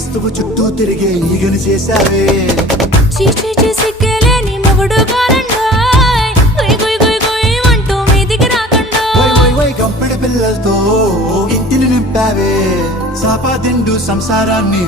వస్తువు చుట్టూ తిరిగే ఈగని చేశావే. చీచి సిగ్గలేని మొగుడు గారండోయ్, గుయ్ గుయ్ గుయ్ గుయ్ అంటూ మీదికి రాకండోయ్. వై వై గంపెడి పిల్లలతో ఇంటిని నింపావే. సాపా దిండు సంసారాన్ని